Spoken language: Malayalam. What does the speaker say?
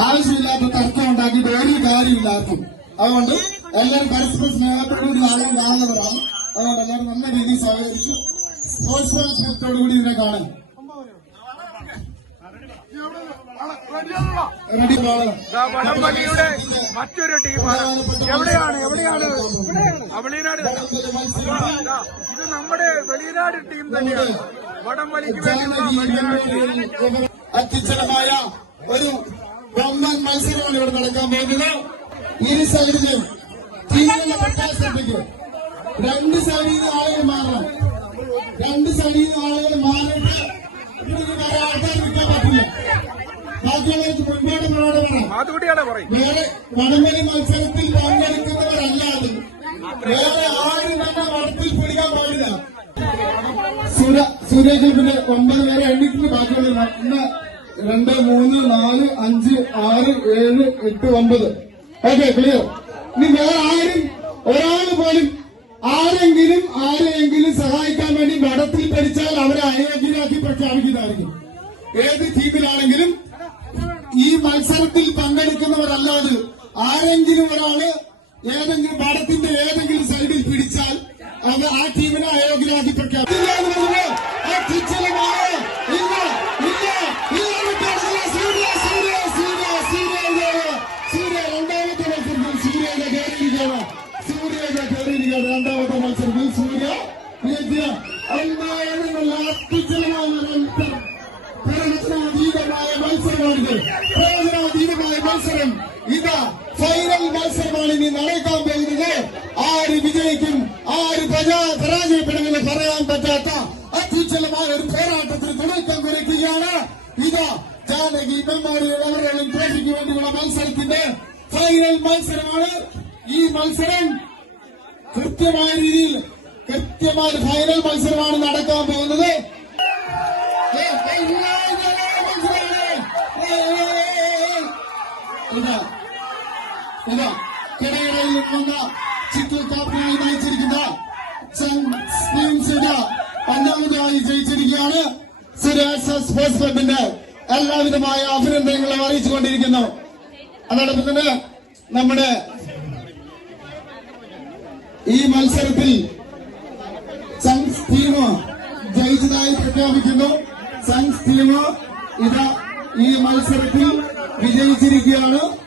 ആവശ്യമില്ലാത്ത തർക്കം ഉണ്ടാക്കിയിട്ട് ഒരു കാര്യമില്ലാത്തും അതുകൊണ്ട് എല്ലാവരും പരസ്പര സ്നേഹത്തോടുകൂടി ആളുകൾ കാണുന്നവരാണ്. അതുകൊണ്ട് എല്ലാവരും നല്ല രീതിയിൽ സഹകരിച്ച് സ്പോർട്സ് സ്നേഹത്തോടുകൂടി ഇതിനെ കാണും വടംവലിയുടെ മറ്റൊരു ടീമാണ് എവിടെയാണ്? എവിടെയാണ്? വെളിയനാട്. ഇത് നമ്മുടെ വെളിയനാട് ടീം തന്നെയാണ്. അത്യുജ്വലമായ ഒരു ബ്രഹ്മൻ മത്സരമാണ് ഇവിടെ നടക്കാൻ പോകുന്നത്. ഇരു സൈഡിലും ടീമുകളുടെ പ്രകാശിപ്പിക്കും രണ്ട് സൈഡിൽ നിന്ന് ആളുകൾ മാറണം. രണ്ട് സൈഡിൽ നിന്ന് ആളുകൾ മാറിയിട്ട് ഇവിടെ ആൾക്കാർ നിൽക്കാൻ പറ്റില്ല. ബാക്കിയുള്ളവർക്ക് മുന്നോട്ട് വേണം വേറെ വടംവലി മത്സരത്തിൽ പങ്കെടുക്കുന്നവരല്ലാതെ വേറെ ആരും തന്നെ വടത്തിൽ പിടിക്കാൻ പാടില്ല സുര സൂര്യ പിന്നെ ഒമ്പത് പേരെ എണ്ണിക്കുന്ന ബാക്കിയുള്ള ഒന്ന് രണ്ട് മൂന്ന് നാല് അഞ്ച് ആറ് ഏഴ് എട്ട് ഒമ്പത്. ഓക്കെ ക്ലിയർ ഇനി വേറെ ആരും ഒരാൾ പോലും ആരെങ്കിലും ആരെയെങ്കിലും സഹായിക്കാൻ വേണ്ടി മഠത്തിൽ പഠിച്ചാൽ അവരെ അയോഗ്യരാക്കി പ്രഖ്യാപിക്കുന്നതായിരിക്കും. ഏത് ടീമിലാണെങ്കിലും ഈ മത്സരത്തിൽ പങ്കെടുക്കുന്നവരല്ലാതെ ആരെങ്കിലും ഒരാൾ ഏതെങ്കിലും പടത്തിന്റെ ഏതെങ്കിലും സൈഡിൽ പിടിച്ചാൽ അത് ആ ടീമിനെ അയോഗ്യരാക്കി പ്രഖ്യാപിക്കില്ല രണ്ടാമത്തെ മത്സരത്തിൽ സൂര്യ വിജയ എന്തായാലും അത്യുജ്വലമായ ഒരു മത്സരം പ്രവചനാതീതമായ മത്സരമാണിത് പ്രവചനാതീതമായ മത്സരം ഇതാ ഫൈനൽ മത്സരമാണ് ഇനി നടക്കാൻ പോകുന്നത് ആര് വിജയിക്കും ആര് പരാ- പരാജയപ്പെടുമെന്ന് പറയാൻ പറ്റാത്ത അത്യുജ്വലമായ ഒരു പോരാട്ടത്തിന് തുടക്കം കുറിക്കുകയാണ് ഇതാ ജാനകി മെമ്മോറിയൽ അവരുടെ ട്രോഫിക്ക് വേണ്ടിയുള്ള മത്സരത്തിന്റെ ഫൈനൽ മത്സരമാണ് ഈ മത്സരം കൃത്യമായ രീതിയിൽ കൃത്യമായ ഫൈനൽ മത്സരമാണ് നടക്കാൻ പോകുന്നത് കിടയിടയിൽ നിൽക്കുന്ന ചിത്തു കാപ്പിനായി നയിച്ചിരിക്കുന്ന ജയിച്ചിരിക്കുകയാണ് സ്പോർട്സ് ക്ലബിന്റെ എല്ലാവിധമായ അഭിനന്ദനങ്ങളെ അറിയിച്ചുകൊണ്ടിരിക്കുന്നു അതോടൊപ്പം തന്നെ നമ്മുടെ ഈ മത്സരത്തിൽ സൺസ് ടീം ജയിച്ചതായി പ്രഖ്യാപിക്കുന്നു. സൺസ് ടീം ഇതാ ഈ മത്സരത്തിൽ വിജയിച്ചിരിക്കുകയാണ്.